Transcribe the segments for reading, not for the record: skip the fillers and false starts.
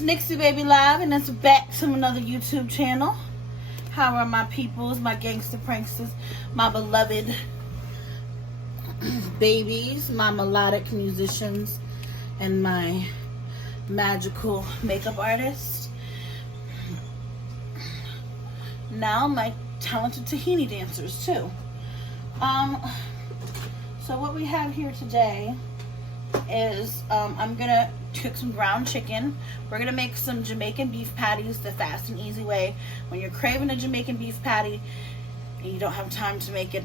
Nixie Baby Live, and it's back to another YouTube channel. How are my peoples, my gangster pranksters, my beloved babies, my melodic musicians, and my magical makeup artists? Now my talented tahini dancers too. So what we have here today is I'm gonna cook some ground chicken. We're gonna make some Jamaican beef patties the fast and easy way. When you're craving a Jamaican beef patty and you don't have time to make it,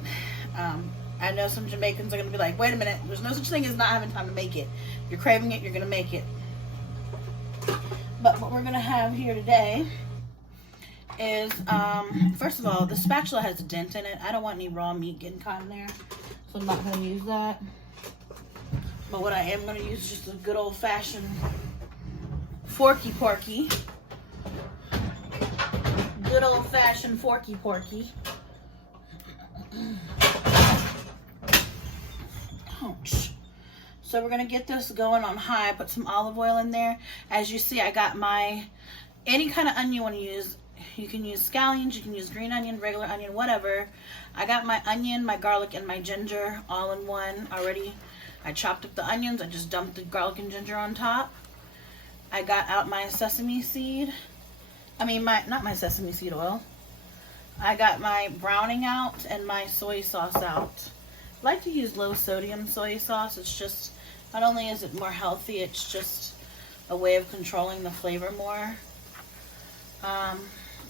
I know some Jamaicans are gonna be like, wait a minute, there's no such thing as not having time to make it. You're craving it, you're gonna make it. But what we're gonna have here today is first of all, the spatula has a dent in it. I don't want any raw meat getting caught in there, so I'm not gonna use that. But what I am going to use is just a good old-fashioned forky porky. Good old-fashioned forky porky. Ouch. So we're going to get this going on high. Put some olive oil in there. As you see, I got my, any kind of onion you want to use. You can use scallions, you can use green onion, regular onion, whatever. I got my onion, my garlic, and my ginger all in one already. I chopped up the onions. I just dumped the garlic and ginger on top. I got out my sesame seed. Not my sesame seed oil. I got my browning out and my soy sauce out. I like to use low sodium soy sauce. It's just, not only is it more healthy, it's just a way of controlling the flavor more.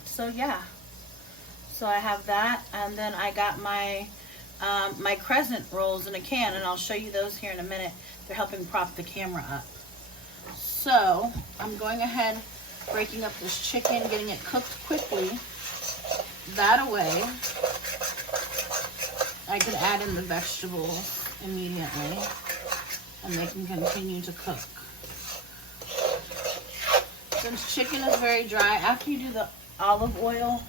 So yeah. So I have that, and then I got my my crescent rolls in a can, and I'll show you those here in a minute. They're helping prop the camera up. So I'm going ahead, breaking up this chicken, getting it cooked quickly. That way I can add in the vegetables immediately, and they can continue to cook. Since chicken is very dry, after you do the olive oil,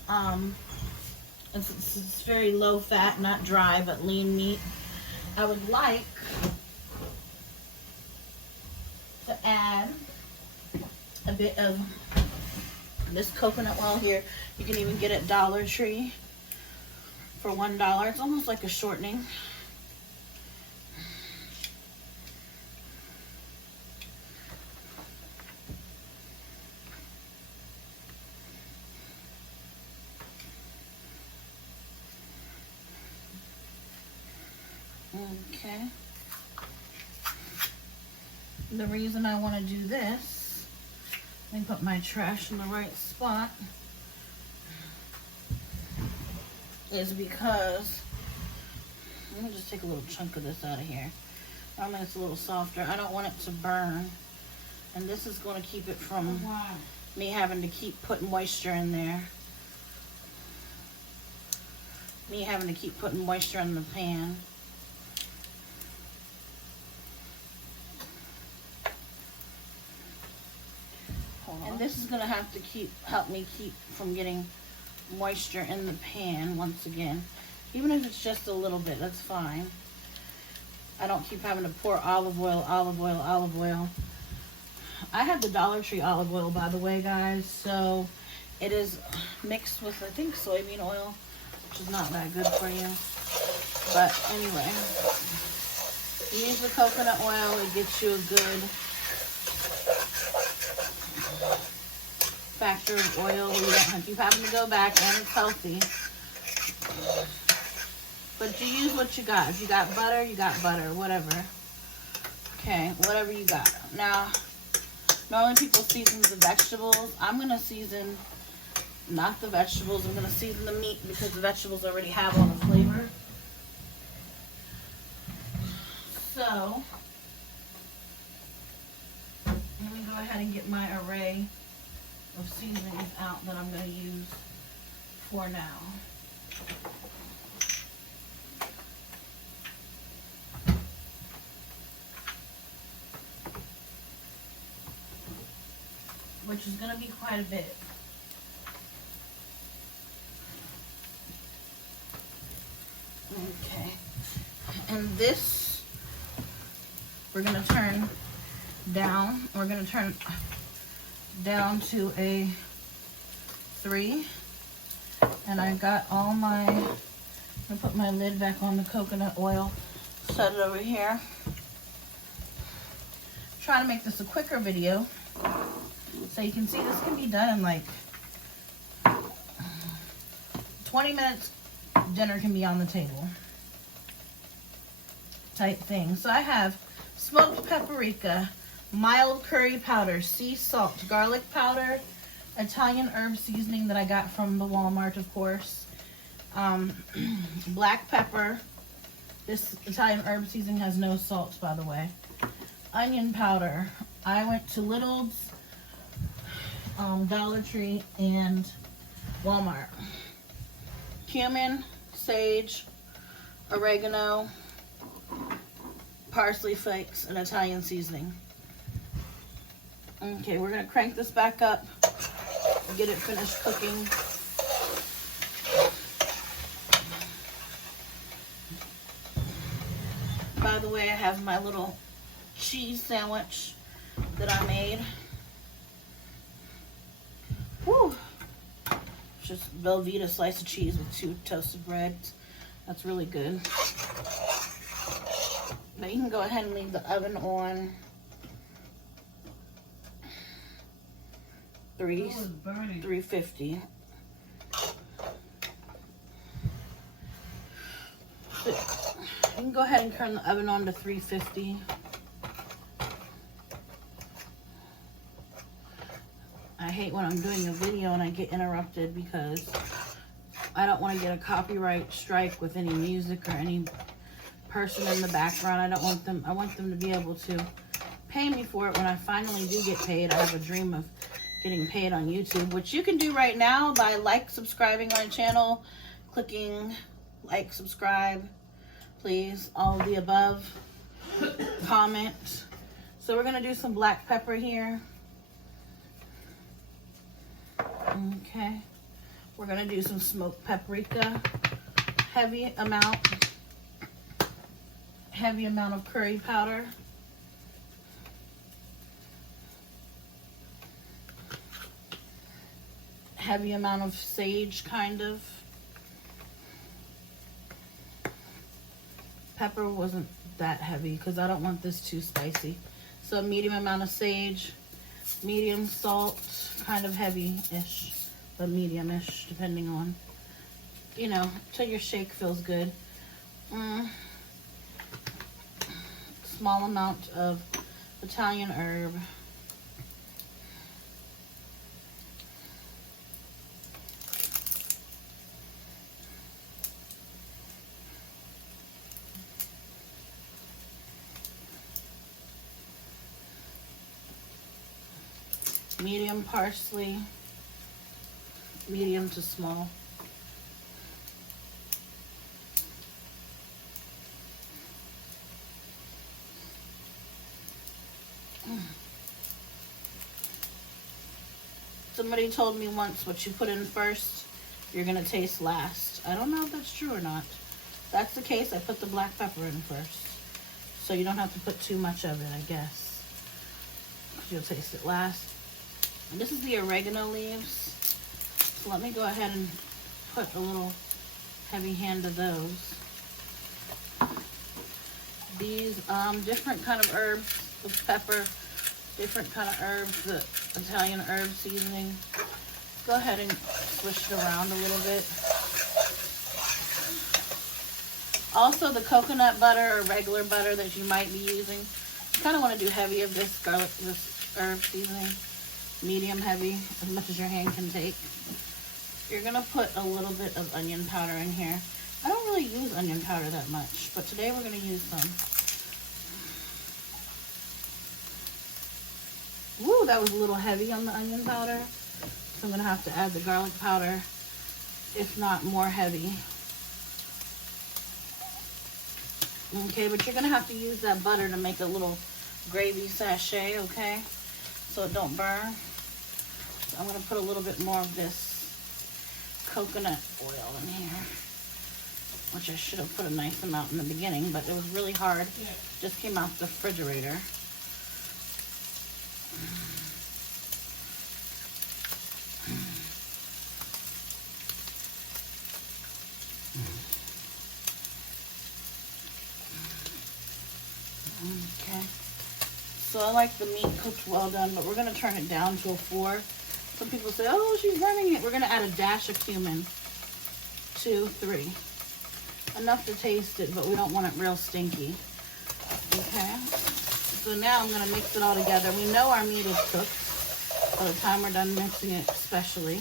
it's very low fat, not dry, but lean meat, I would like to add a bit of this coconut oil here. You can even get it at Dollar Tree for $1. It's almost like a shortening. Okay. The reason I want to do this, let me put my trash in the right spot, is because, let me just take a little chunk of this out of here. I mean, it's a little softer. I don't want it to burn. And this is going to keep it from me having to keep putting moisture in there. Me having to keep putting moisture in the pan. And this is going to have to help me keep from getting moisture in the pan once again. Even if it's just a little bit, that's fine. I don't keep having to pour olive oil, olive oil, olive oil. I had the Dollar Tree olive oil, by the way, guys. So it is mixed with, I think, soybean oil, which is not that good for you. But anyway, use the coconut oil. It gets you a good factor of oil where you don't have to keep having to go back, and it's healthy. But you use what you got. If you got butter, you got butter, whatever. Okay, whatever you got. Now, normally people season the vegetables. I'm going to season not the vegetables. I'm going to season the meat because the vegetables already have all the flavor. So, let me go ahead and get my array of seasonings out that I'm going to use for now. Which is going to be quite a bit. Okay. And this, we're going to turn down. We're going to turn down to a 3. And I got all my, I'm gonna put my lid back on the coconut oil, set it over here. Trying to make this a quicker video. So you can see this can be done in like 20 minutes, dinner can be on the table type thing. So I have smoked paprika, mild curry powder, sea salt, garlic powder, Italian herb seasoning that I got from the Walmart, of course, black pepper. This Italian herb seasoning has no salt, by the way. Onion powder. I went to Lidl's, Dollar Tree, and Walmart. Cumin, sage, oregano, parsley flakes, and Italian seasoning. Okay, we're gonna crank this back up, get it finished cooking. By the way, I have my little cheese sandwich that I made. Woo! Just Velveeta slice of cheese with 2 toasted breads. That's really good. But you can go ahead and leave the oven on 350. You can go ahead and turn the oven on to 350. I hate when I'm doing a video and I get interrupted because I don't want to get a copyright strike with any music or any person in the background. I want them to be able to pay me for it when I finally do get paid. I have a dream of getting paid on YouTube, which you can do right now by subscribing our channel, clicking like, subscribe, please, all of the above, comment. So we're gonna do some black pepper here. Okay, we're gonna do some smoked paprika, heavy amount of curry powder. Heavy amount of sage, kind of. Pepper wasn't that heavy because I don't want this too spicy. So medium amount of sage, medium salt, kind of heavy-ish, but medium-ish, depending on, you know, till your shake feels good. Small amount of Italian herb. Medium parsley, medium to small. Somebody told me once, what you put in first, you're gonna taste last. I don't know if that's true or not. If that's the case, I put the black pepper in first. So you don't have to put too much of it, I guess. You'll taste it last. And this is the oregano leaves. So let me go ahead and put a little heavy hand of those. These different kind of herbs, the pepper, different kind of herbs, the Italian herb seasoning. Go ahead and swish it around a little bit. Also the coconut butter or regular butter that you might be using. You kind of want to do heavy of this garlic, this herb seasoning. Medium heavy, as much as your hand can take. You're gonna put a little bit of onion powder in here. I don't really use onion powder that much, but today we're gonna use some. Woo, that was a little heavy on the onion powder. So I'm gonna have to add the garlic powder, if not more heavy. Okay, but you're gonna have to use that butter to make a little gravy sachet, okay? So it don't burn. So I'm gonna put a little bit more of this coconut oil in here, which I should have put a nice amount in the beginning, but it was really hard. Just came out the refrigerator. So I like the meat cooked well done, but we're gonna turn it down to a 4. Some people say, oh, she's burning it. We're gonna add a dash of cumin. 2, 3. Enough to taste it, but we don't want it real stinky. Okay. So now I'm gonna mix it all together. We know our meat is cooked by the time we're done mixing it, especially.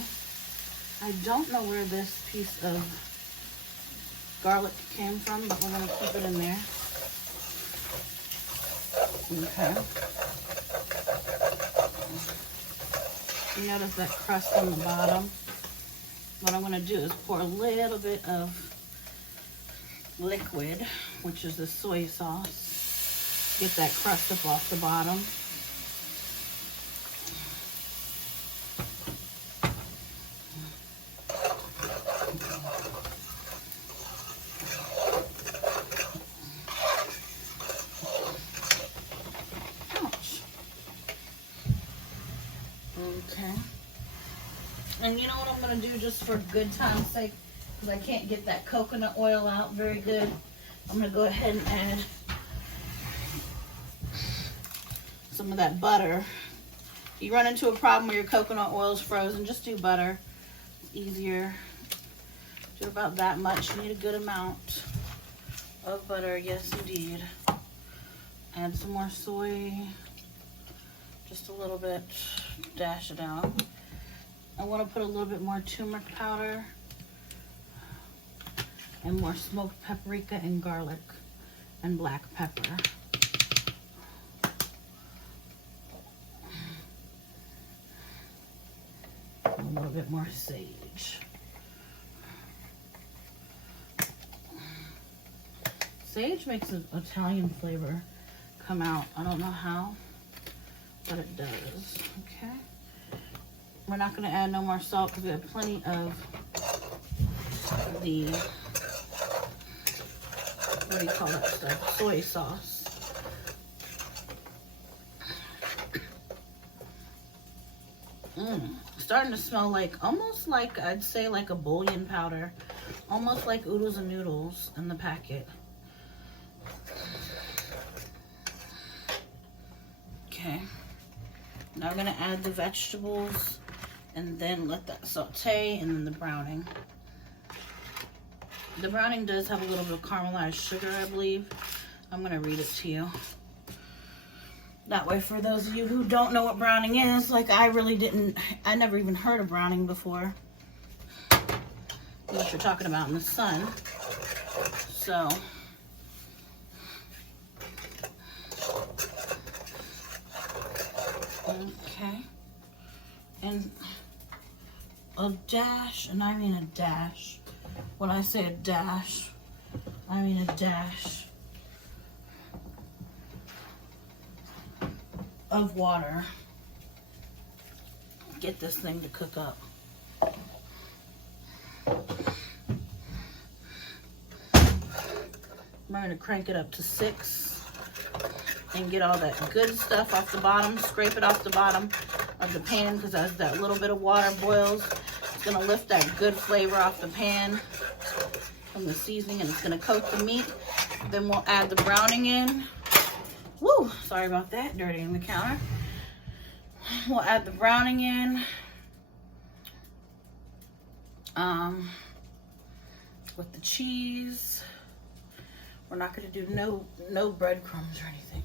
I don't know where this piece of garlic came from, but we're gonna keep it in there. Okay. You notice that crust on the bottom. What I'm gonna do is pour a little bit of liquid, which is the soy sauce. Get that crust up off the bottom. Okay. And you know what I'm going to do just for good time's sake, because I can't get that coconut oil out very good. I'm going to go ahead and add some of that butter. If you run into a problem where your coconut oil is frozen, just do butter. It's easier. Do about that much. You need a good amount of butter. Yes, indeed. Add some more soy. Just a little bit. Dash it out. I want to put a little bit more turmeric powder and more smoked paprika and garlic and black pepper. A little bit more sage. Sage makes an Italian flavor come out. I don't know how, but it does. Okay. We're not going to add no more salt because we have plenty of the, what do you call that stuff? Soy sauce. Starting to smell like, almost like, I'd say like a bouillon powder. Almost like oodles and noodles in the packet. Okay. Now I'm going to add the vegetables and then let that saute, and then the browning. The browning does have a little bit of caramelized sugar, I believe. I'm going to read it to you. That way, for those of you who don't know what browning is, like I really didn't, I never even heard of browning before. Unless you're talking about in the sun. So, okay. And a dash, and I mean a dash. When I say a dash, I mean a dash of water. Get this thing to cook up. I'm going to crank it up to 6 and get all that good stuff off the bottom. Scrape it off the bottom of the pan, because as that little bit of water boils, it's going to lift that good flavor off the pan from the seasoning, and it's going to coat the meat. Then we'll add the browning in. Woo! Sorry about that, dirtying the counter. We'll add the browning in. With the cheese. We're not going to do no breadcrumbs or anything.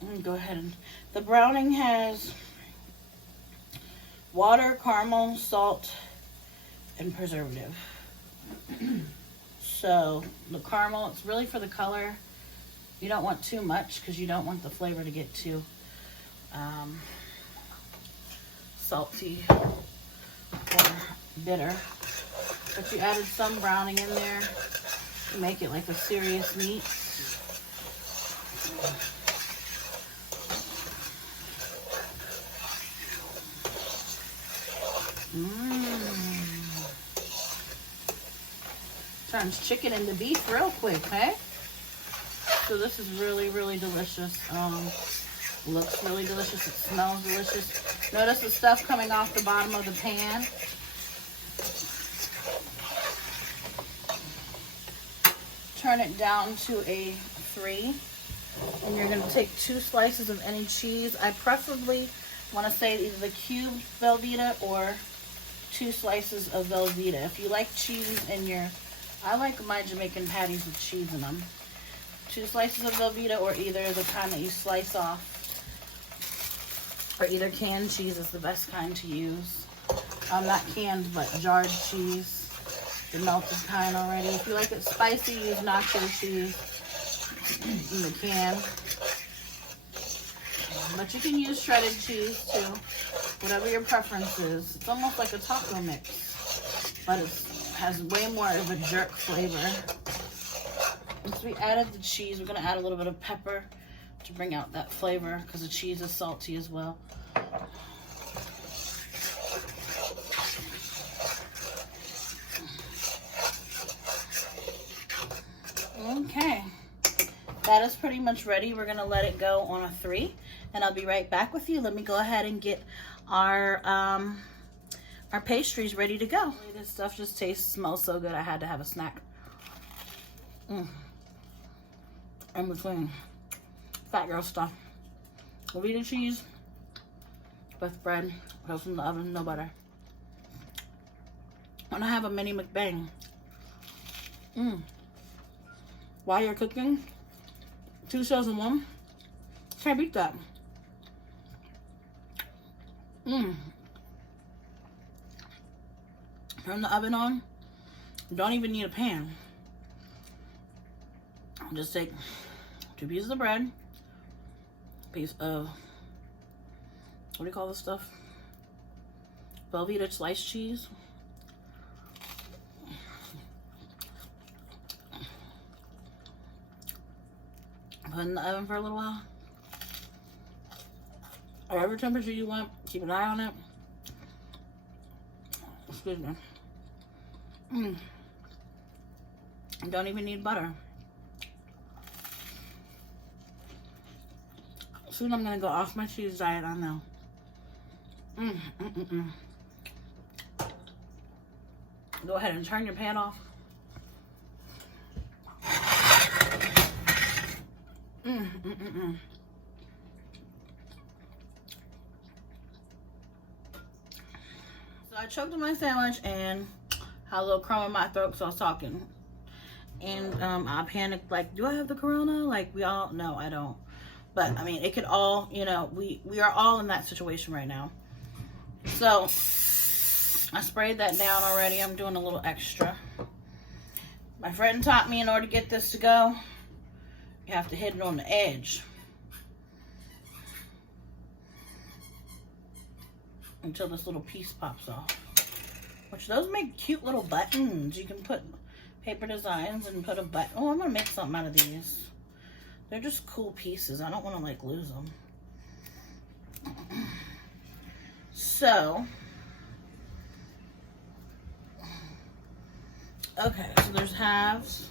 I'm going to go ahead and... The browning has water, caramel, salt, and preservative. So the caramel, it's really for the color. You don't want too much because you don't want the flavor to get too salty or bitter. But you added some browning in there to make it like a serious meat. Turns chicken into beef real quick, hey? So this is really, really delicious. Looks really delicious. It smells delicious. Notice the stuff coming off the bottom of the pan. Turn it down to a 3. And you're going to take 2 slices of any cheese. I preferably want to say either the cubed Velveeta or 2 slices of Velveeta. If you like cheese in your, I like my Jamaican patties with cheese in them. 2 slices of Velveeta, or either the kind that you slice off, or either canned cheese is the best kind to use. Not canned, but jarred cheese, the melted kind already. If you like it spicy, use nacho cheese in the can. But you can use shredded cheese too, whatever your preference is. It's almost like a taco mix, but it has way more of a jerk flavor. Once we added the cheese, we're going to add a little bit of pepper to bring out that flavor, because the cheese is salty as well. Okay, that is pretty much ready. We're going to let it go on a 3, and I'll be right back with you. Let me go ahead and get our pastries ready to go. This stuff just smells so good. I had to have a snack. In between fat girl stuff. Velveeta cheese with bread, toast in the oven, no butter. I'm gonna have a mini McBang. While you're cooking, 2 shows in 1. Can't beat that. Turn the oven on. Don't even need a pan. Just take 2 pieces of bread, piece of, what do you call this stuff? Velveeta sliced cheese. Put it in the oven for a little while. Whatever temperature you want, keep an eye on it. Excuse me. Don't even need butter. Soon I'm gonna go off my cheese diet, I know. Go ahead and turn your pan off. So I choked on my sandwich and had a little crumb in my throat, so I was talking. And I panicked, like, do I have the corona? Like, we all, no, I don't. But I mean, it could all, you know, we are all in that situation right now. So I sprayed that down already. I'm doing a little extra. My friend taught me in order to get this to go, you have to hit it on the edge until this little piece pops off. Which those make cute little buttons. You can put paper designs and put a button. Oh, I'm gonna make something out of these. They're just cool pieces. I don't want to like lose them. So, okay, so there's halves.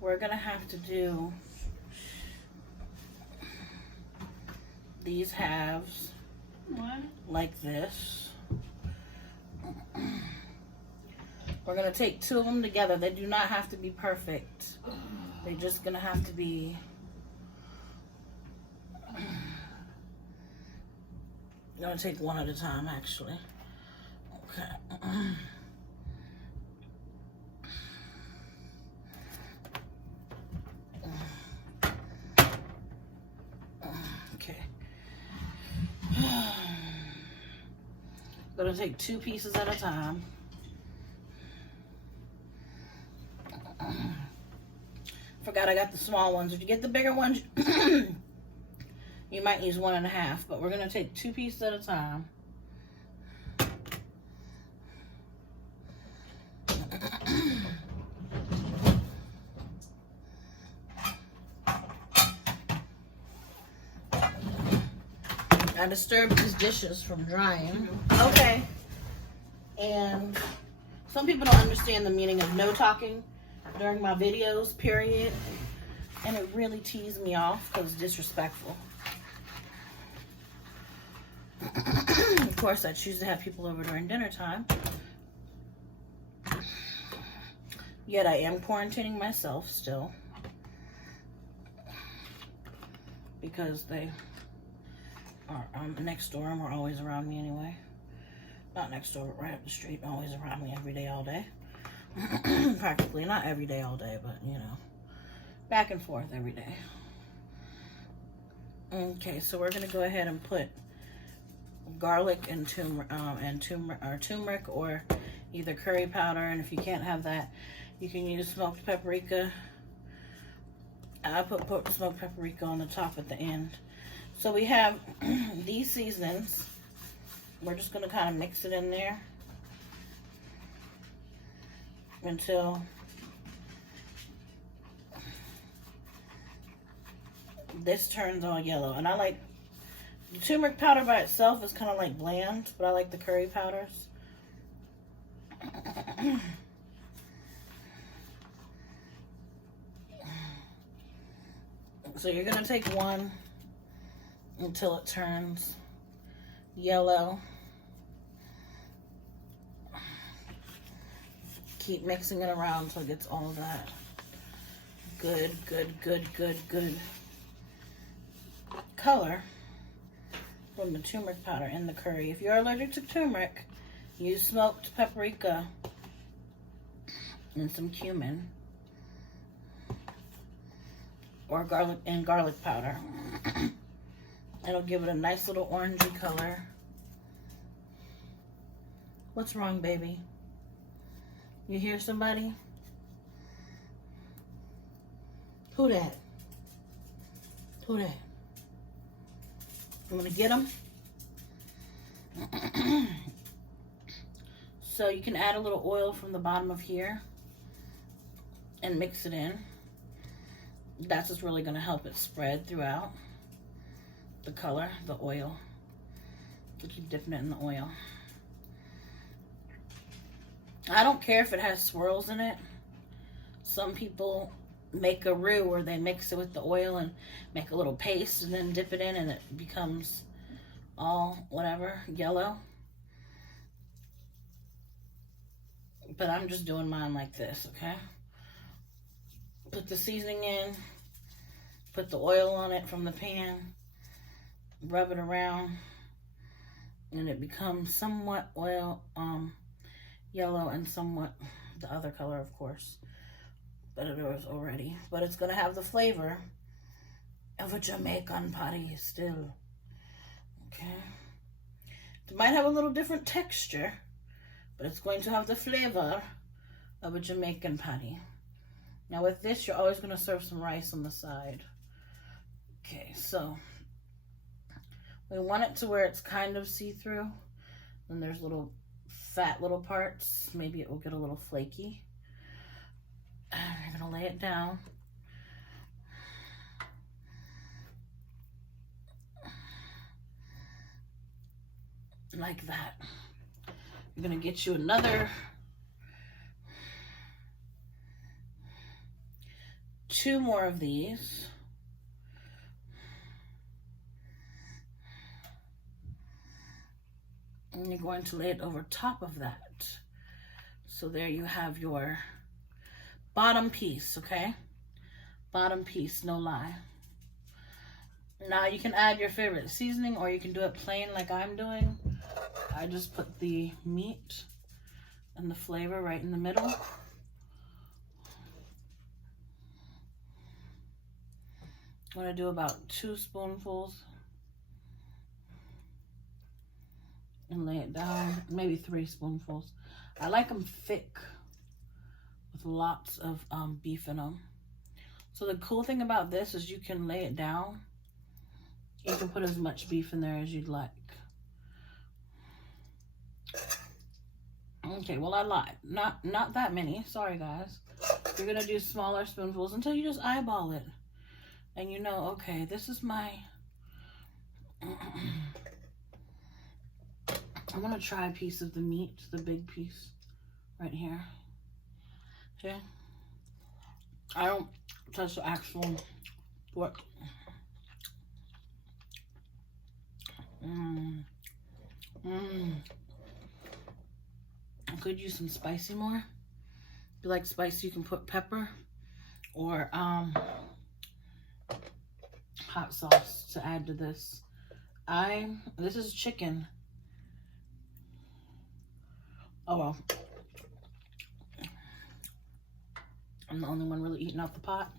We're gonna have to do these halves like this. We're gonna take 2 of them together. They do not have to be perfect. They're just gonna have to be I'm gonna take one at a time, actually. Okay. Okay. Gonna take 2 pieces at a time. Forgot I got the small ones. If you get the bigger ones, you might use 1.5, but we're gonna take 2 pieces at a time. I disturbed these dishes from drying. Okay. And some people don't understand the meaning of no talking during my videos, period. And it really teased me off because it's disrespectful. Of course, I choose to have people over during dinner time. Yet I am quarantining myself still. Because they are next door and were always around me anyway. Not next door, but right up the street, always around me every day, all day. Practically, not every day, all day, but you know, back and forth every day. Okay, so we're gonna go ahead and put garlic and turmeric or either curry powder, and if you can't have that, you can use smoked paprika. I put smoked paprika on the top at the end. So we have these seasonings. We're just gonna kind of mix it in there until this turns all yellow. And I like the turmeric powder by itself is kind of like bland, but I like the curry powders. So you're gonna take one until it turns yellow. Keep mixing it around until it gets all of that good color from the turmeric powder in the curry. If you're allergic to turmeric, use smoked paprika and some cumin or garlic powder. It'll give it a nice little orangey color. What's wrong, baby? You hear somebody? Who that? Who that? I'm gonna get them. So you can add a little oil from the bottom of here and mix it in. That's just really gonna help it spread throughout the color, the oil. You keep dipping it in the oil. I don't care if it has swirls in it. Some people make a roux where they mix it with the oil and make a little paste and then dip it in and it becomes all whatever, yellow. But I'm just doing mine like this, okay? Put the seasoning in, put the oil on it from the pan, rub it around, and it becomes somewhat yellow and somewhat the other color, of course, but it was already. But it's gonna have the flavor of a Jamaican patty still, okay? It might have a little different texture, but it's going to have the flavor of a Jamaican patty. Now with this, you're always gonna serve some rice on the side. Okay, so we want it to where it's kind of see-through. Then there's little fat little parts. Maybe it will get a little flaky. And you're gonna lay it down. Like that. You're gonna get you another 2 more of these. And you're going to lay it over top of that. So there you have your bottom piece, okay? Bottom piece, no lie. Now you can add your favorite seasoning or you can do it plain like I'm doing. I just put the meat and the flavor right in the middle. I'm gonna do about 2 spoonfuls and lay it down, maybe 3 spoonfuls. I like them thick with lots of beef in them. So the cool thing about this is you can lay it down. You can put as much beef in there as you'd like. Okay, well I lied. Not that many. Sorry guys. You're gonna do smaller spoonfuls until you just eyeball it. And you know, okay, this is my I'm gonna try a piece of the meat, the big piece right here. Okay? I don't touch the actual pork. I could use some spicy more. If you like spicy, you can put pepper or hot sauce to add to this. This is chicken. Oh well. I'm the only one really eating out the pot.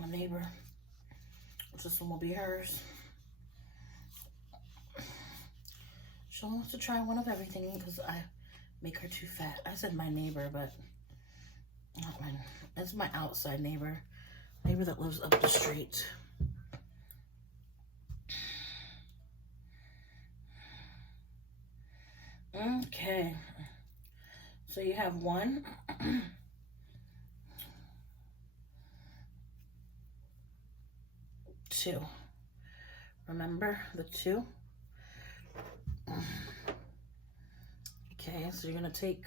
My neighbor, this one will be hers. She wants to try one of everything because I make her too fat. I said my neighbor, but not mine. That's my outside neighbor. Neighbor that lives up the street. Okay. So you have 1. 2. Remember the 2? Okay, so you're gonna take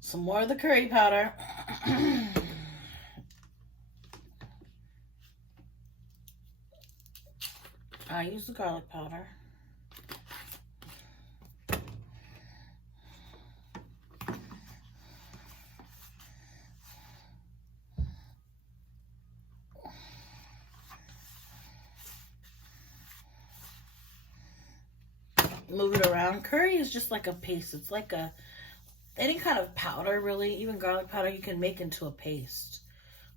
some more of the curry powder. I use the garlic powder. Move it around. Curry is just like a paste. It's like any kind of powder, really. Even garlic powder you can make into a paste,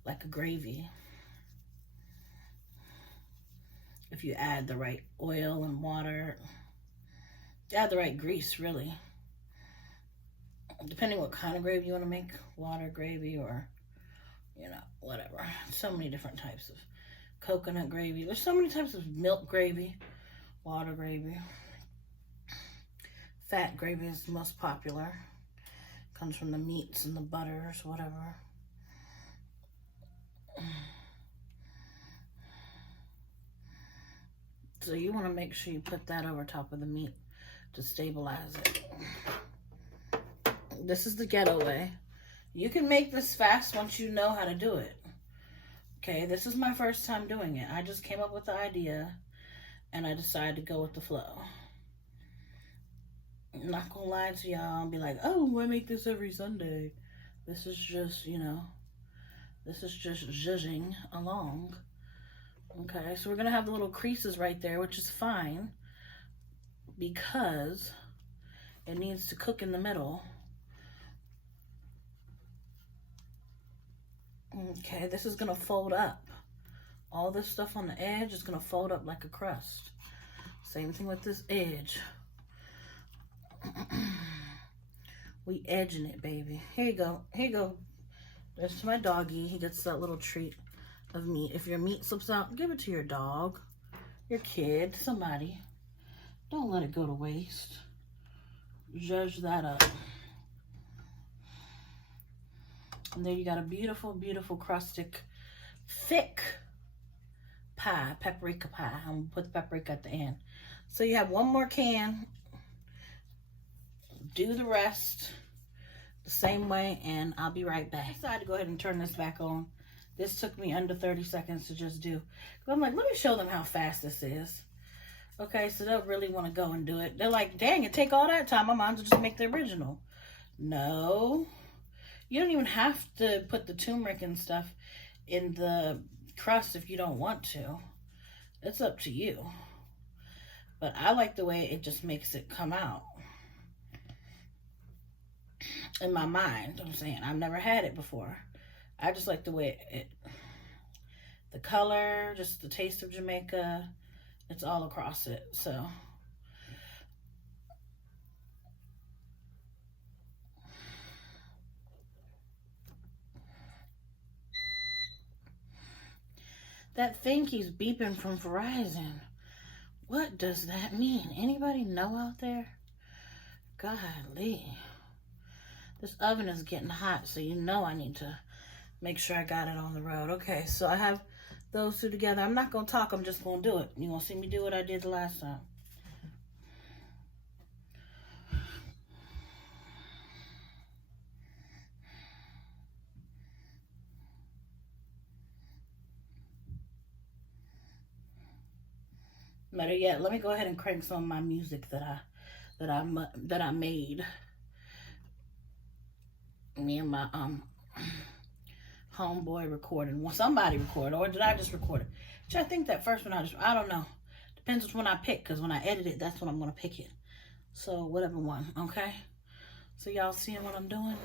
like a gravy. If you add the right oil and water, add the right grease, really. Depending what kind of gravy you want to make, water gravy or, you know, whatever. So many different types of coconut gravy. There's so many types of milk gravy, water gravy. Fat gravy is the most popular. Comes from the meats and the butters, whatever. So you want to make sure you put that over top of the meat to stabilize it. This is the ghetto way. You can make this fast once you know how to do it. Okay, this is my first time doing it. I just came up with the idea and I decided to go with the flow. I'm not gonna lie to y'all and be like, oh, I make this every Sunday. This is just, you know, this is just zhuzhing along. Okay, so we're gonna have the little creases right there, which is fine because it needs to cook in the middle. Okay, this is gonna fold up. All this stuff on the edge is gonna fold up like a crust. Same thing with this edge. We edging it, baby. Here you go. Here you go. There's to my doggy. He gets that little treat of meat. If your meat slips out, give it to your dog, your kid, somebody. Don't let it go to waste. Judge that up. And there you got a beautiful, beautiful crustic, thick pie, paprika pie. I'm gonna put the paprika at the end. So you have 1 more can. Do the rest the same way, and I'll be right back. I decided to go ahead and turn this back on. This took me under 30 seconds to just do. I'm like, let me show them how fast this is. Okay, so they'll really want to go and do it. They're like, dang, it take all that time. I might as well just make the original. No. You don't even have to put the turmeric and stuff in the crust if you don't want to. It's up to you. But I like the way it just makes it come out. In my mind, I'm saying, I've never had it before. I just like the way the color, just the taste of Jamaica, it's all across it, so. That thing keeps beeping from Verizon. What does that mean? Anybody know out there? Golly. This oven is getting hot, so you know I need to make sure I got it on the road. Okay, so I have those two together. I'm not going to talk. I'm just going to do it. You're going to see me do what I did the last time. Better yet, let me go ahead and crank some of my music that I made Me and my homeboy recording. Well, somebody recorded, or did I just record it? I think that first one I don't know. Depends which one I pick, because when I edit it, that's when I'm gonna pick it. So whatever one, okay? So y'all seeing what I'm doing?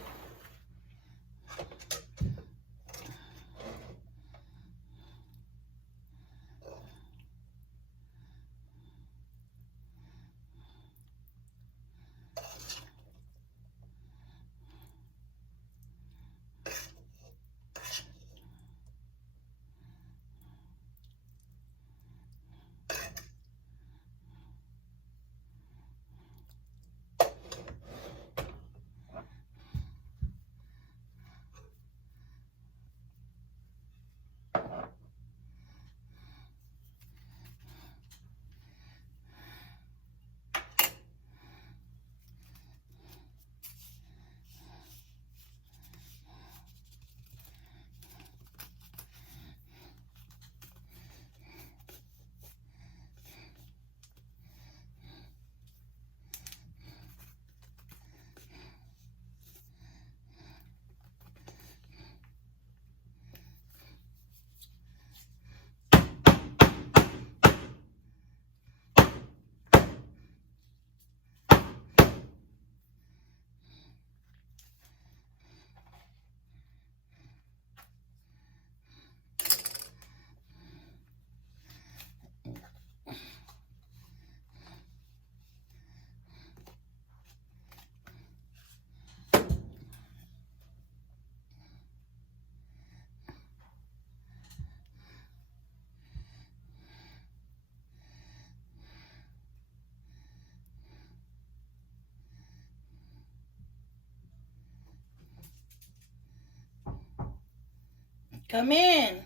Come in.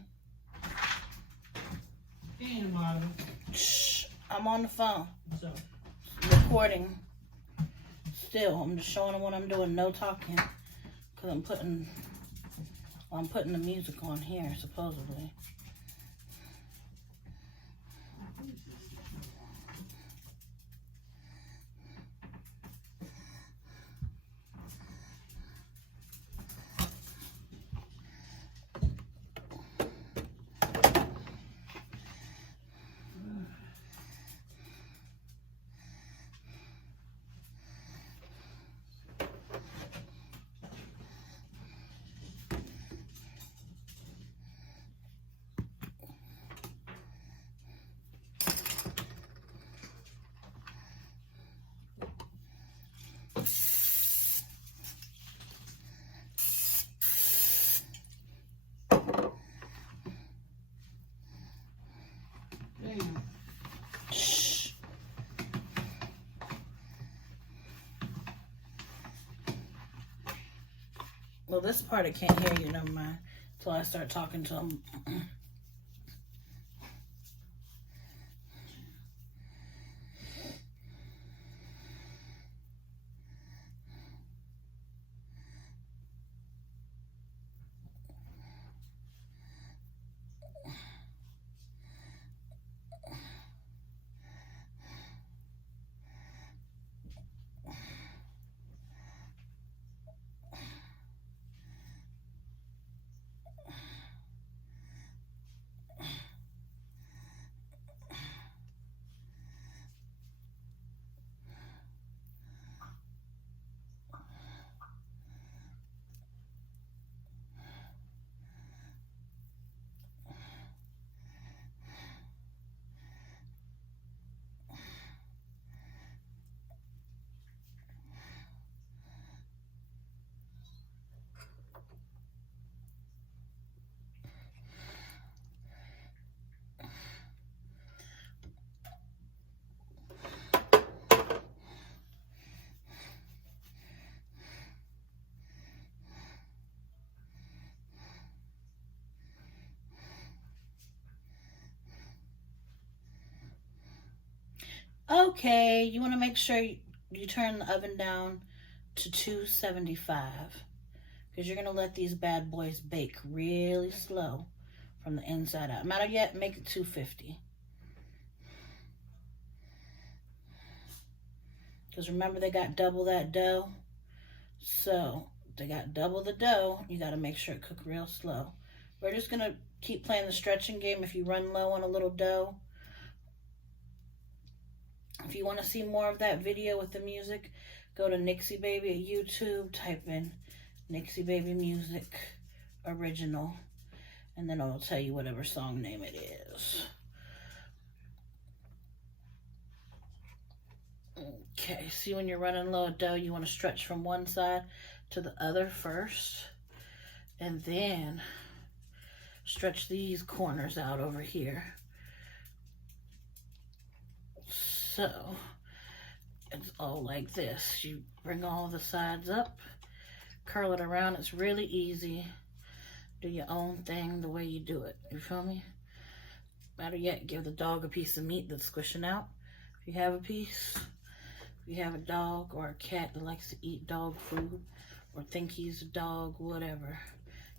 Hey, Marvin. Shh, I'm on the phone. What's up? Recording. Still, I'm just showing them what I'm doing. No talking, cause I'm putting the music on here supposedly. Damn. Shh. Well, this part I can't hear you. Never mind. Until I start talking to them. Okay, you want to make sure you turn the oven down to 275, because you're going to let these bad boys bake really slow from the inside out. Matter yet, make it 250. Because remember, they got double that dough. So they got double the dough, you got to make sure it cook real slow. We're just going to keep playing the stretching game. If you run low on a little dough, if you want to see more of that video with the music, go to Nixie Baby at YouTube, type in Nixie Baby Music Original, and then it'll tell you whatever song name it is. Okay, see, when you're running low of dough, you want to stretch from one side to the other first, and then stretch these corners out over here. So it's all like this. You bring all the sides up, curl it around. It's really easy. Do your own thing the way you do it. You feel me? Better yet, give the dog a piece of meat that's squishing out. If you have a piece. If you have a dog or a cat that likes to eat dog food or think he's a dog, whatever.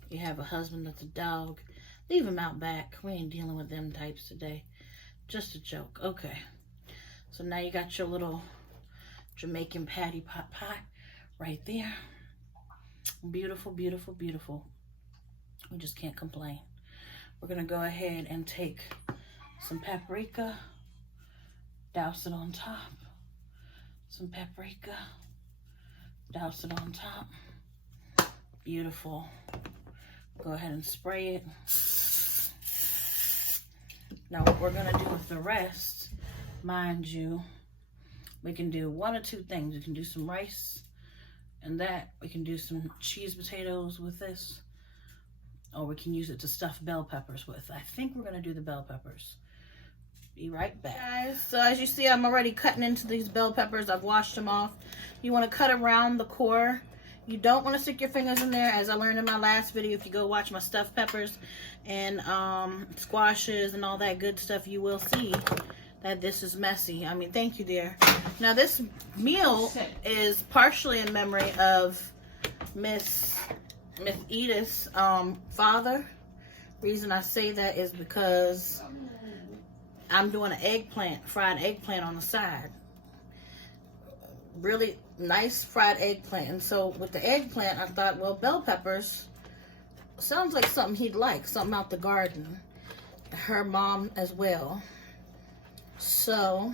You have a husband that's a dog, leave him out back. We ain't dealing with them types today. Just a joke. Okay. So now you got your little Jamaican patty pot pie right there. Beautiful, beautiful, beautiful. We just can't complain. We're going to go ahead and take some paprika, douse it on top. Some paprika, douse it on top. Beautiful. Go ahead and spray it. Now what we're gonna do with the rest, mind you, we can do one or two things. We can do some rice and that. We can do some cheese potatoes with this, or we can use it to stuff bell peppers with. I think we're gonna do the bell peppers. Be right back, guys. So as you see, I'm already cutting into these bell peppers. I've washed them off. You want to cut around the core. You don't want to stick your fingers in there, as I learned in my last video. If you go watch my stuffed peppers and squashes and all that good stuff, you will see that this is messy. I mean, thank you, dear. Now this meal is partially in memory of Miss Edith's father. Reason I say that is because I'm doing an eggplant, fried eggplant on the side. Really nice fried eggplant. And so with the eggplant, I thought, well, bell peppers sounds like something he'd like, something out the garden. Her mom as well. So,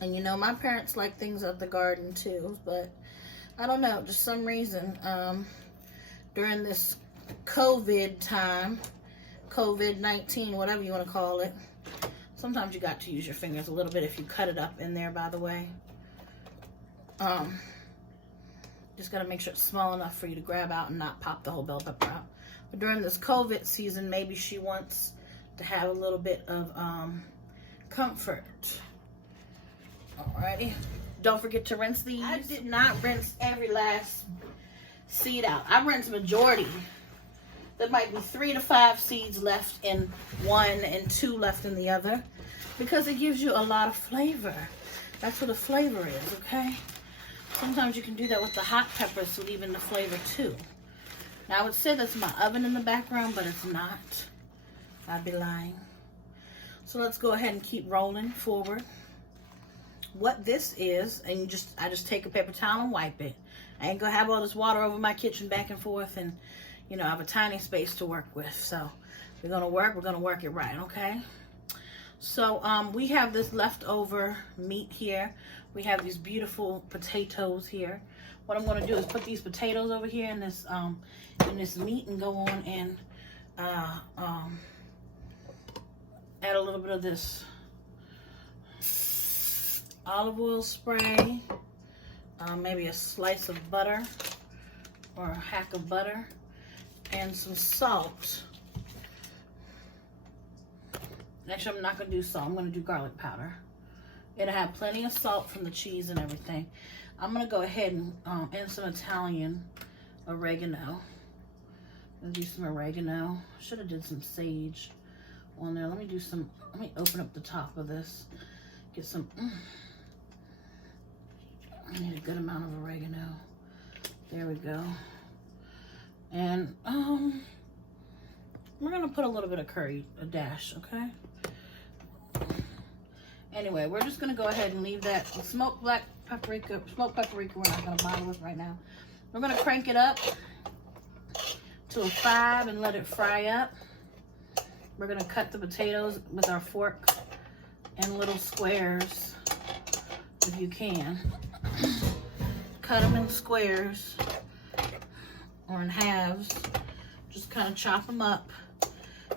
and you know, my parents like things out the garden too, but I don't know, just some reason, during this COVID time, COVID-19, whatever you want to call it, sometimes you got to use your fingers a little bit if you cut it up in there, by the way. Just got to make sure it's small enough for you to grab out and not pop the whole bell pepper out. But during this COVID season, maybe she wants to have a little bit of comfort. Alrighty. Don't forget to rinse these. I did not rinse every last seed out. I rinsed majority. There might be 3 to 5 seeds left in one and 2 left in the other, because it gives you a lot of flavor. That's what a flavor is, okay? Sometimes you can do that with the hot peppers to leave in the flavor too. Now I would say that's my oven in the background, but it's not. I'd be lying. So let's go ahead and keep rolling forward. What this is, and I just take a paper towel and wipe it. I ain't gonna have all this water over my kitchen back and forth, and you know, I have a tiny space to work with. So we're gonna work it right, okay? So we have this leftover meat here. We have these beautiful potatoes here. What I'm gonna do is put these potatoes over here in this meat and go on and add a little bit of this olive oil spray, maybe a slice of butter or a hack of butter, and some salt. Actually, I'm not going to do salt. I'm going to do garlic powder. It'll have plenty of salt from the cheese and everything. I'm going to go ahead and some Italian oregano. I'll do some oregano. Should have did some sage on there. Let me open up the top of this. Get some, I need a good amount of oregano. There we go. And we're gonna put a little bit of curry, a dash, okay? Anyway, we're just gonna go ahead and leave that smoked paprika, we're not gonna bother with right now. We're gonna crank it up to a 5 and let it fry up. We're gonna cut the potatoes with our fork in little squares, if you can. Cut them in squares or in halves. Just kind of chop them up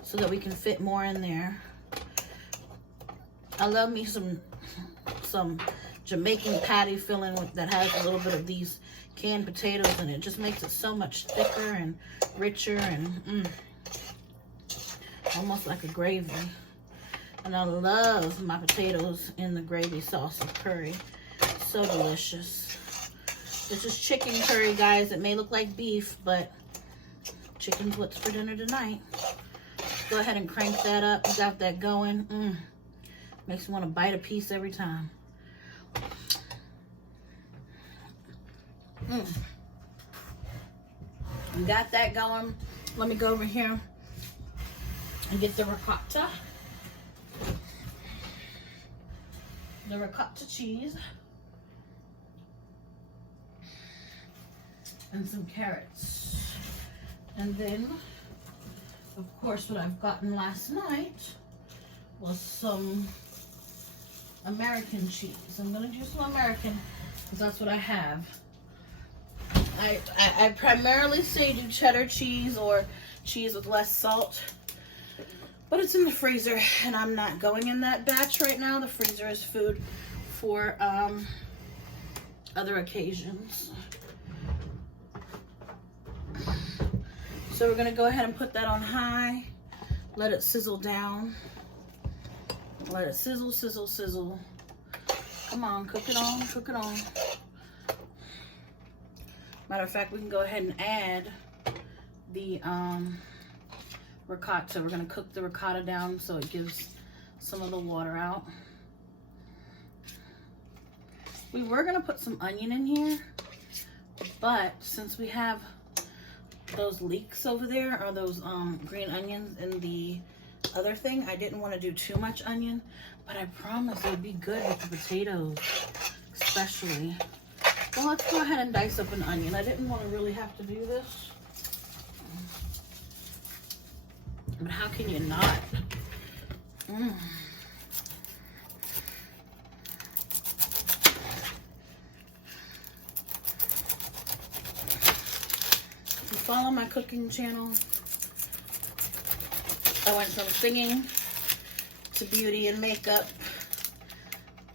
so that we can fit more in there. I love me some Jamaican patty filling that has a little bit of these canned potatoes in it. It just makes it so much thicker and richer and almost like a gravy. And I love my potatoes in the gravy sauce of curry. So delicious. This is chicken curry, guys. It may look like beef, but chicken's what's for dinner tonight. Go ahead and crank that up. You got that going. Makes me want to bite a piece every time. You got that going. Let me go over here and get the ricotta. The ricotta cheese. And some carrots. And then, of course, what I've gotten last night was some American cheese. I'm going to do some American because that's what I have. I primarily say do cheddar cheese or cheese with less salt, but it's in the freezer and I'm not going in that batch right now. The freezer is food for other occasions. So we're going to go ahead and put that on high, let it sizzle down, let it sizzle, sizzle, sizzle. Come on, cook it on, cook it on. Matter of fact, we can go ahead and add the ricotta. We're going to cook the ricotta down so it gives some of the water out. We were going to put some onion in here, but since we have those leeks over there, or those green onions in the other thing, I didn't want to do too much onion, but I promise it would be good with the potatoes, especially. Well, let's go ahead and dice up an onion. I didn't want to really have to do this, but how can you not? If you follow my cooking channel, I went from singing to beauty and makeup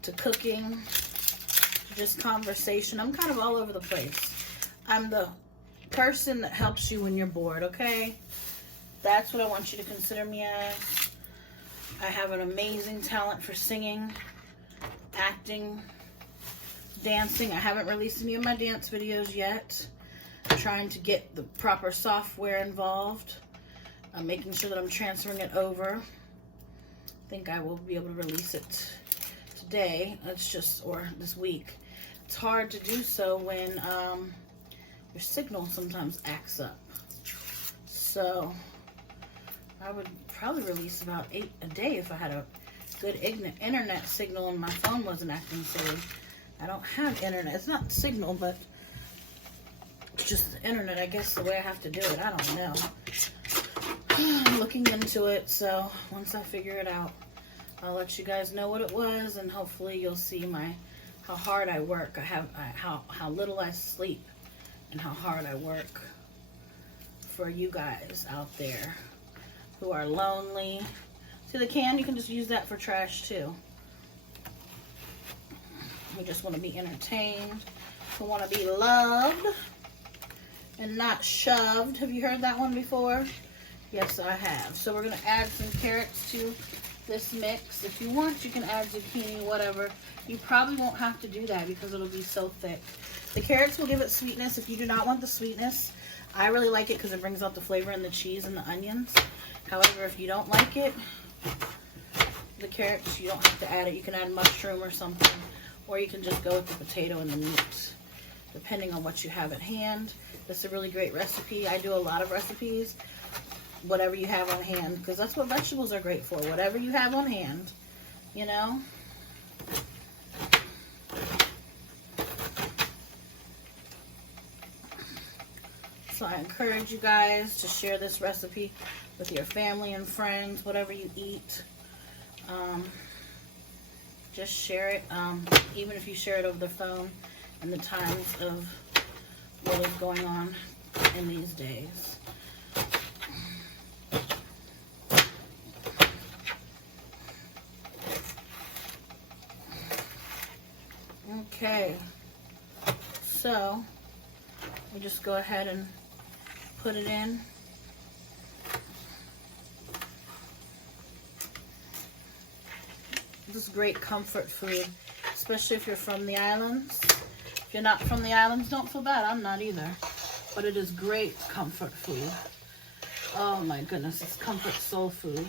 to cooking to just conversation. I'm kind of all over the place. I'm the person that helps you when you're bored, okay? That's what I want you to consider me as. I have an amazing talent for singing, acting, dancing. I haven't released any of my dance videos yet. I'm trying to get the proper software involved. I'm making sure that I'm transferring it over. I think I will be able to release it today. It's just, or this week. It's hard to do so when your signal sometimes acts up. So I would probably release about 8 a day if I had a good internet signal and my phone wasn't acting silly. I don't have internet. It's not signal, but it's just the internet, I guess, the way I have to do it. I don't know. I'm looking into it, so once I figure it out, I'll let you guys know what it was, and hopefully you'll see how hard I work. How little I sleep, and how hard I work for you guys out there who are lonely. See the can? You can just use that for trash too. We just want to be entertained. We want to be loved and not shoved. Have you heard that one before? Yes, I have. So we're going to add some carrots to this mix. If you want, you can add zucchini, whatever. You probably won't have to do that because it'll be so thick. The carrots will give it sweetness. If you do not want the sweetness, I really like it because it brings out the flavor in the cheese and the onions. However, if you don't like it, the carrots, you don't have to add it. You can add mushroom or something, or you can just go with the potato and the meat, depending on what you have at hand. This is a really great recipe. I do a lot of recipes. Whatever you have on hand, because that's what vegetables are great for. Whatever you have on hand, you know. So I encourage you guys to share this recipe with your family and friends, whatever you eat. Just share it, even if you share it over the phone in the times of what is going on in these days. Okay, so we just go ahead and put it in. This is great comfort food, especially if you're from the islands. If you're not from the islands, don't feel bad. I'm not either. But it is great comfort food. Oh my goodness, it's comfort soul food.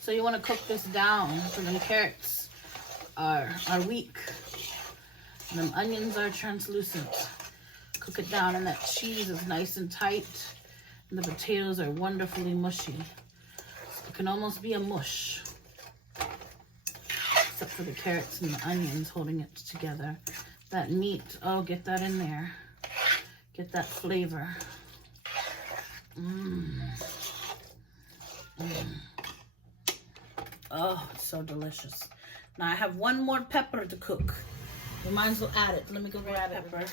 So you want to cook this down so them carrots are weak. And them onions are translucent. Cook it down and that cheese is nice and tight. And the potatoes are wonderfully mushy. It can almost be a mush. Except for the carrots and the onions holding it together. That meat, oh, get that in there. Get that flavor. Oh, it's so delicious. Now I have one more pepper to cook. We might as well add it. Let me go grab pepper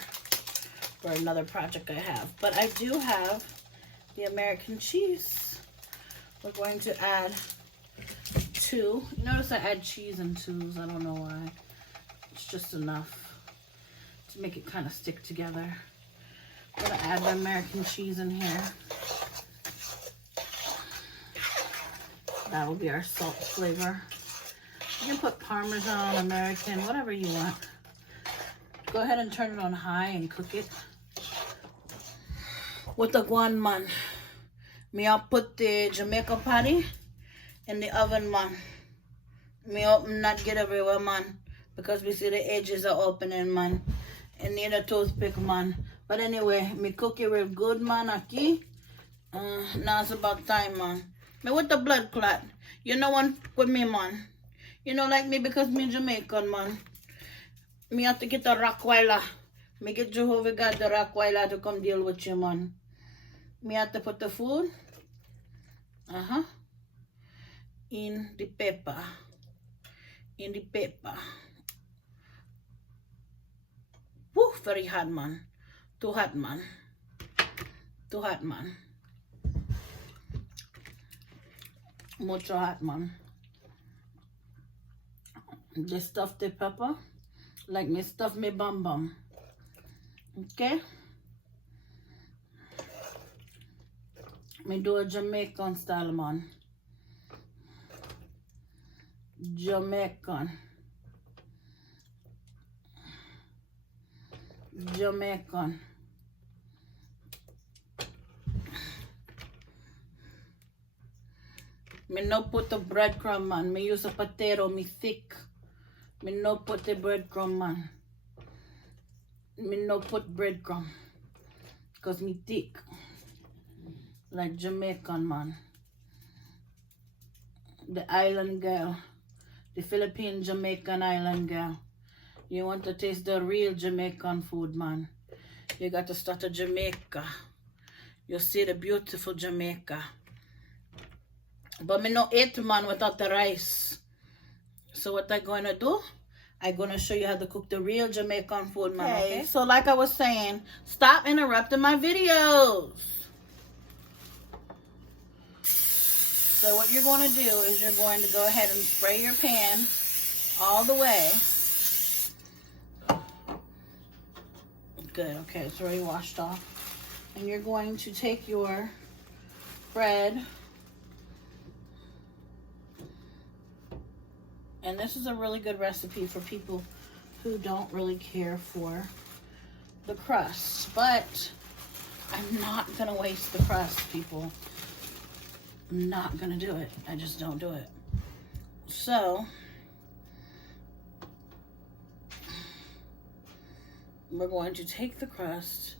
for another project I have. But I do have the American cheese. We're going to add 2. You notice I add cheese in 2s. I don't know why. It's just enough to make it kind of stick together. I'm going to add the American cheese in here. That will be our salt flavor. You can put Parmesan, American, whatever you want. Go ahead and turn it on high and cook it. With the guan man, I'll put the Jamaican patty in the oven, man. Me open not get everywhere, man, because we see the edges are opening, man. And need a toothpick, man. But anyway, me cook it real good, man, aquí. Now it's about time, man. Me with the blood clot. You know one with me, man. You know like me because me Jamaican, man. Me have to get a Rockweiler. Me get Jehovah God the Rockweiler to come deal with you, man. Me have to put the food. In the pepper. In the pepper. Woo, very hot, man. Too hot, man. Too hot, man. Mucho hot, man. They stuff the pepper like me stuff me bum bum. Okay? Me do a Jamaican style, man. Jamaican. Jamaican. Me no put the breadcrumb, man. Me use a potato, me thick. Me no put the breadcrumb, man. Me no put breadcrumb. Because me thick. Like Jamaican, man. The island girl. The Philippine Jamaican island girl. You want to taste the real Jamaican food, man. You got to start at Jamaica. You see the beautiful Jamaica. But me no eat, man, without the rice. So what I'm going to do, I'm going to show you how to cook the real Jamaican food, man. Okay? So like I was saying, stop interrupting my videos. So what you're going to do is you're going to go ahead and spray your pan all the way. Good, okay, it's already washed off. And you're going to take your bread. And this is a really good recipe for people who don't really care for the crust. But I'm not going to waste the crust, people. I'm not going to do it. I just don't do it. So, we're going to take the crust,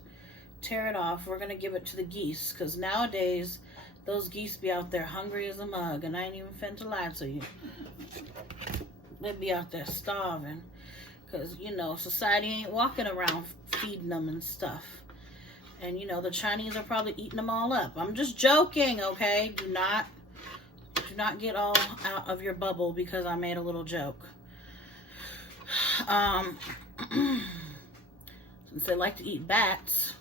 tear it off. We're going to give it to the geese. Because nowadays, those geese be out there hungry as a mug. And I ain't even finna lie to you. They be out there starving. Because, you know, society ain't walking around feeding them and stuff. And you know, the Chinese are probably eating them all up. I'm just joking, okay? Do not get all out of your bubble because I made a little joke. Since they like to eat bats,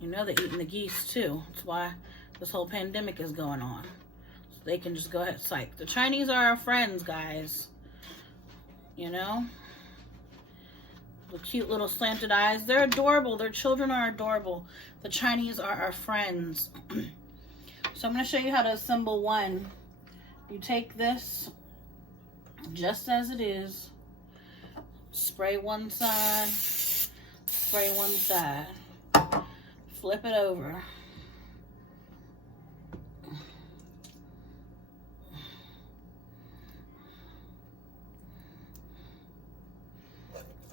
you know they're eating the geese too. That's why this whole pandemic is going on. So they can just go ahead, psych. The Chinese are our friends, guys. You know? The cute little slanted eyes. They're adorable. Their children are adorable. The Chinese are our friends. So I'm going to show you how to assemble one. You take this just as it is. Spray one side. Spray one side. Flip it over.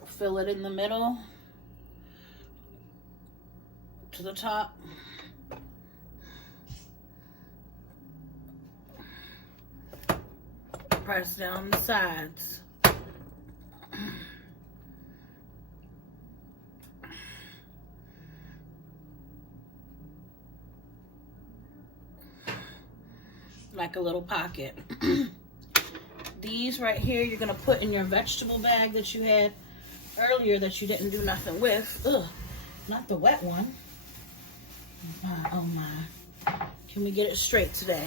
Fill it in the middle to the top. Press down the sides. Like a little pocket. These right here you're gonna put in your vegetable bag that you had earlier that you didn't do nothing with. Ugh, not the wet one. Oh my. Can we get it straight today?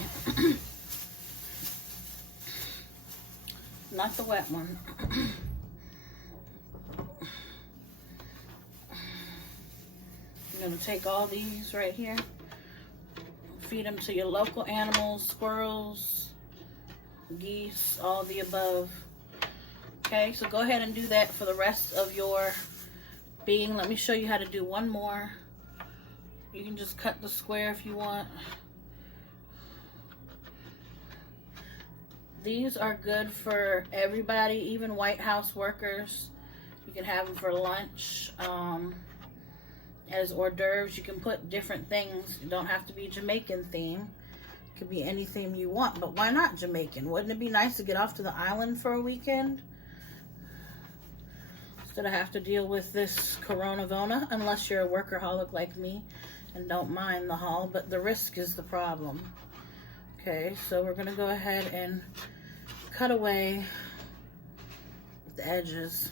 Not the wet one. I'm gonna take all these right here, feed them to your local animals, squirrels, geese, all the above. Okay, so go ahead and do that for the rest of your being. Let me show you how to do one more. You can just cut the square if you want. These are good for everybody, even White House workers. You can have them for lunch. As hors d'oeuvres, you can put different things. You don't have to be Jamaican theme. It could be anything you want, but why not Jamaican? Wouldn't it be nice to get off to the island for a weekend? Instead of have to deal with this coronavirus, unless you're a workaholic like me and don't mind the haul, but the risk is the problem. Okay, so we're gonna go ahead and cut away the edges.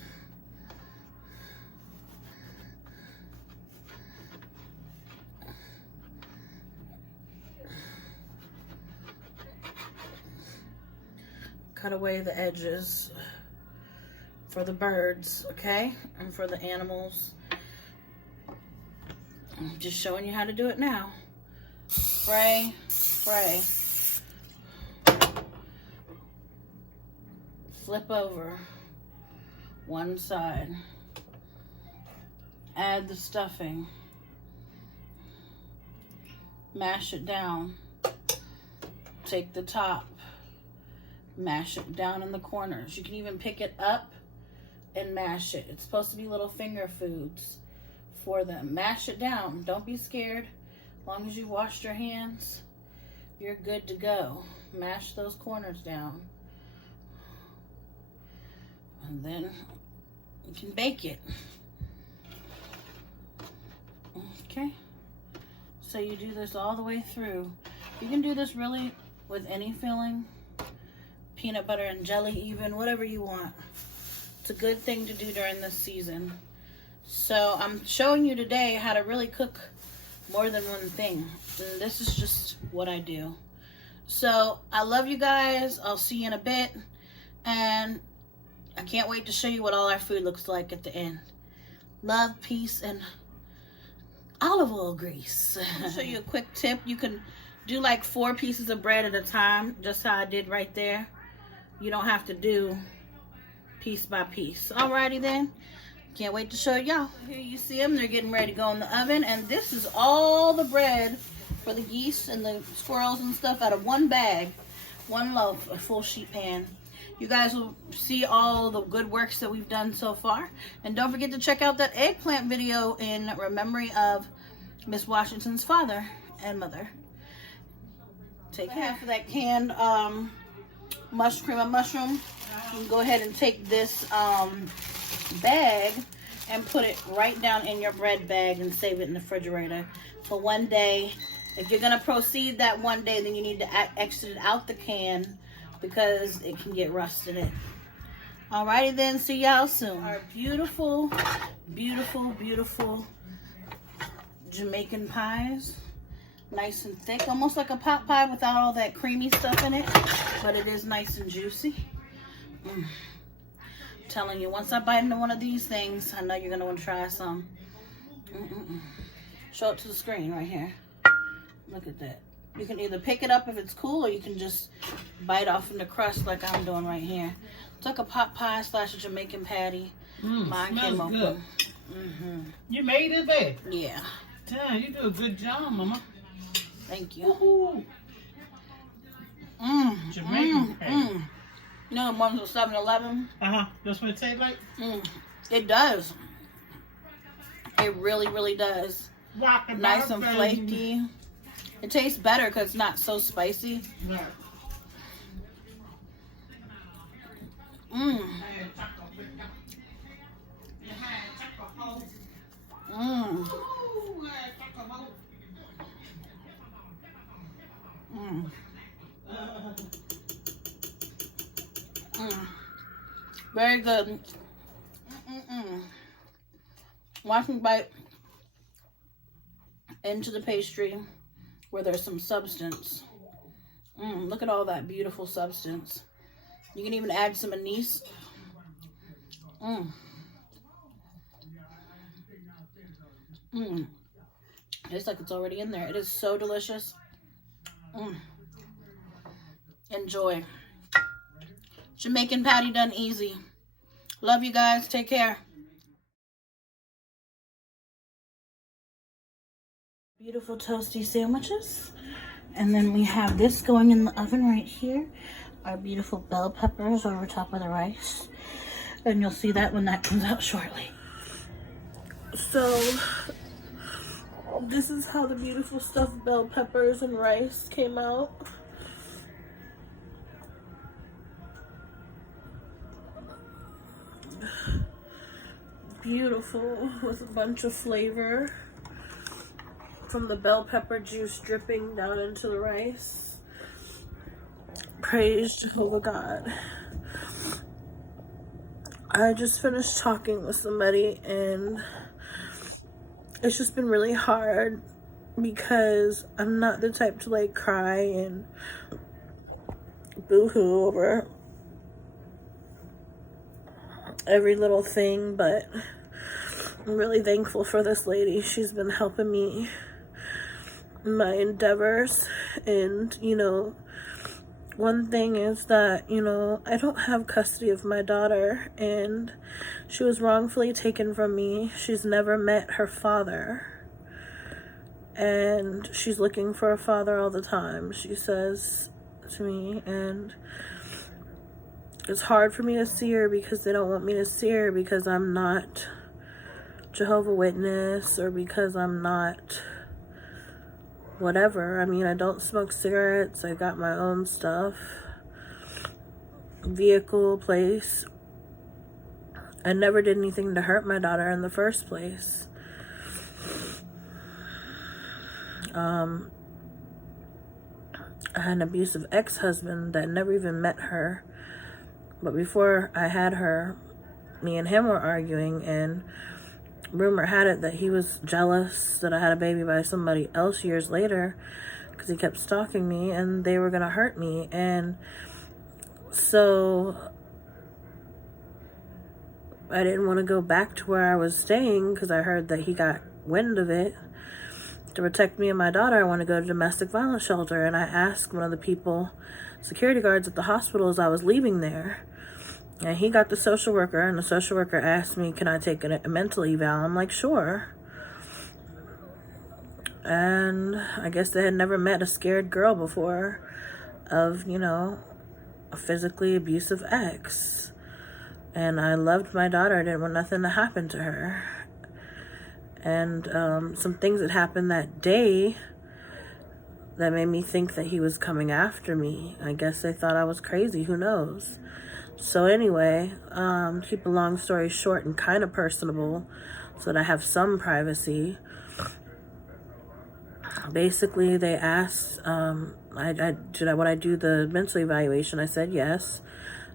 Cut away the edges for the birds, okay? And for the animals. I'm just showing you how to do it now. Spray, spray. Flip over one side. Add the stuffing. Mash it down. Take the top. Mash it down in the corners. You can even pick it up and mash it. It's supposed to be little finger foods for them. Mash it down. Don't be scared. As long as you washed your hands, you're good to go. Mash those corners down. And then you can bake it. Okay. So you do this all the way through. You can do this really with any filling. Peanut butter and jelly even, whatever you want. It's a good thing to do during this season. So I'm showing you today how to really cook more than one thing. And this is just what I do. So I love you guys. I'll see you in a bit. And I can't wait to show you what all our food looks like at the end. Love, peace, and olive oil grease. I'll show you a quick tip. You can do like 4 pieces of bread at a time, just how I did right there. You don't have to do piece by piece. Alrighty then. Can't wait to show y'all. Here you see them. They're getting ready to go in the oven. And this is all the bread for the geese and the squirrels and stuff out of one bag. One loaf, a full sheet pan. You guys will see all the good works that we've done so far. And don't forget to check out that eggplant video in memory of Miss Washington's father and mother. Take care. For that canned cream of mushroom, you can go ahead and take this bag and put it right down in your bread bag and save it in the refrigerator for one day. If you're gonna proceed that one day, then you need to exit it out the can because it can get rusted in. Alrighty then, see y'all soon. Our beautiful, beautiful, beautiful Jamaican pies. Nice and thick, almost like a pot pie without all that creamy stuff in it, but it is nice and juicy. Telling you, once I bite into one of these things, I know you're gonna want to try some. Show it to the screen right here. Look at that. You can either pick it up if it's cool, or you can just bite off from the crust like I'm doing right here. It's like a pot pie / a Jamaican patty. Mine came up good. You made it, babe? Yeah. Damn, you do a good job, Mama. Thank you. Jamaican patty. You know the ones with 7-Eleven? That's what it tastes like? It does. It really, really does. Nice and flaky. It tastes better because it's not so spicy. Right. Very good. Watch me bite into the pastry where there's some substance. Look at all that beautiful substance. You can even add some anise. Tastes like it's already in there. It is so delicious. Enjoy. Jamaican patty done easy. Love you guys. Take care. Beautiful toasty sandwiches. And then we have this going in the oven right here. Our beautiful bell peppers over top of the rice. And you'll see that when that comes out shortly. So, this is how the beautiful stuffed bell peppers and rice came out. Beautiful, with a bunch of flavor from the bell pepper juice dripping down into the rice. Praise Jehovah God. I just finished talking with somebody and it's just been really hard because I'm not the type to like cry and boo-hoo over every little thing, but I'm really thankful for this lady. She's been helping me in my endeavors. And you know, one thing is that, you know, I don't have custody of my daughter and she was wrongfully taken from me. She's never met her father and she's looking for a father all the time, she says to me, and it's hard for me to see her because they don't want me to see her because I'm not Jehovah's Witness or because I'm not whatever. I mean, I don't smoke cigarettes. I got my own stuff. Vehicle, place. I never did anything to hurt my daughter in the first place. I had an abusive ex-husband that never even met her. But before I had her, me and him were arguing, and rumor had it that he was jealous that I had a baby by somebody else years later because he kept stalking me and they were going to hurt me. And so I didn't want to go back to where I was staying because I heard that he got wind of it. To protect me and my daughter, I want to go to domestic violence shelter. And I asked one of the people, security guards at the hospital, as I was leaving there. And he got the social worker, and the social worker asked me, can I take a mental eval? I'm like, sure. And I guess they had never met a scared girl before of, you know, a physically abusive ex. And I loved my daughter. I didn't want nothing to happen to her. And some things that happened that day that made me think that he was coming after me. I guess they thought I was crazy. Who knows? So anyway, keep a long story short and kind of personable so that I have some privacy. Basically, they asked, would I do the mental evaluation? I said yes.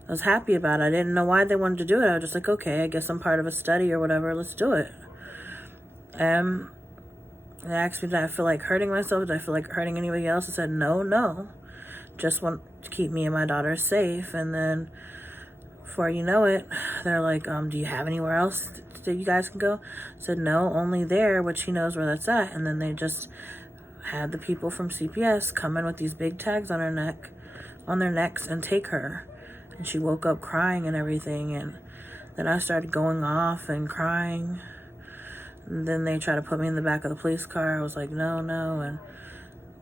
I was happy about it. I didn't know why they wanted to do it. I was just like, okay, I guess I'm part of a study or whatever. Let's do it. They asked me, did I feel like hurting myself? Did I feel like hurting anybody else? I said, no. Just want to keep me and my daughter safe. And then before you know it, they're like, do you have anywhere else that you guys can go? I said, no, only there, which he knows where that's at. And then they just had the people from CPS come in with these big tags on their necks and take her. And she woke up crying and everything. And then I started going off and crying. And then they tried to put me in the back of the police car. I was like, no. And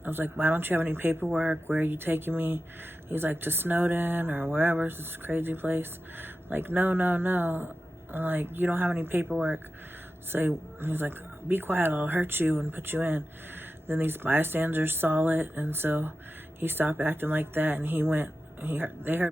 I was like, why don't you have any paperwork? Where are you taking me? He's like, to Snowden or wherever, this crazy place. Like, no. I'm like, you don't have any paperwork. So he's like, be quiet, I'll hurt you and put you in. Then these bystanders saw it, and so he stopped acting like that, and they heard